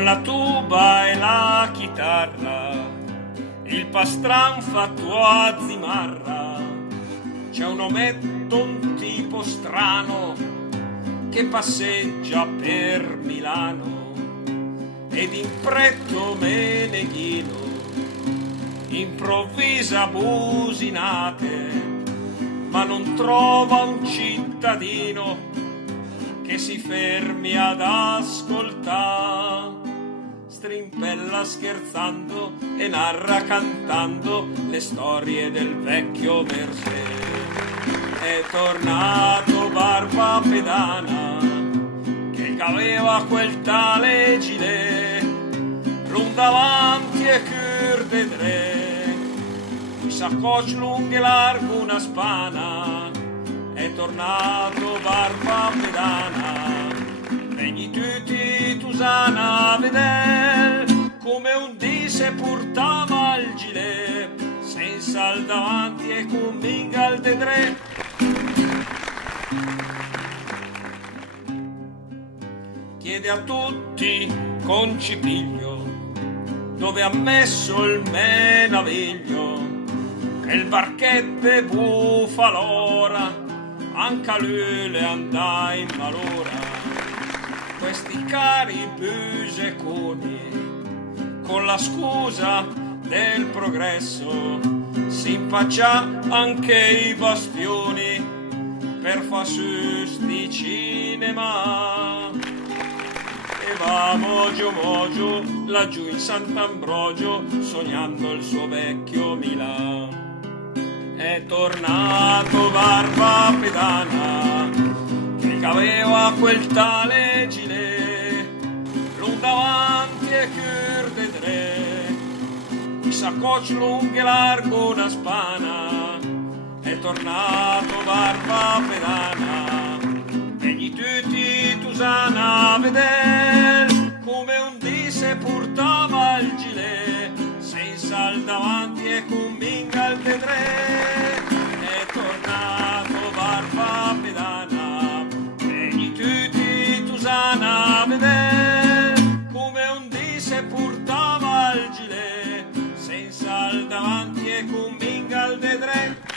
con la tuba e la chitarra, il pastran fatto a zimarra. C'è un ometto, un tipo strano, che passeggia per Milano, ed in pretto Meneghino improvvisa businate, ma non trova un cittadino che si fermi ad ascoltare. Strimpella scherzando e narra cantando le storie del vecchio Versè. È tornato Barba Pedana che aveva quel tale gilet, l'un davanti e cur de tre, i sacoci lunghi e largo una spana. È tornato Barba Pedana, vegni tutti Tusana a vedere come un dì se portava il gilet, senza al davanti e con minga al dedre. Chiede a tutti con cipiglio dove ha messo il menaviglio, che il barchette bufalora, anche a lui le andai in malora. Questi cari buseconi, con la scusa del progresso, si impaccia anche i bastioni per far su sti cinema. E va mogio laggiù in Sant'Ambrogio, sognando il suo vecchio Milano. È tornato Barba Pedana che aveva quel tale gilet, l'un davanti e cur de tre, i sacoci lunghi e largo una spana. È tornato Barba Pedana, vegni tutti Tusana a vedere come un dì se portava il gilet, senza al davanti e con minga al dedre. È tornato Barba Pedana, vegni tutti Tusana a vedere come un dì se portava il gilet, senza al davanti e con minga al dedre.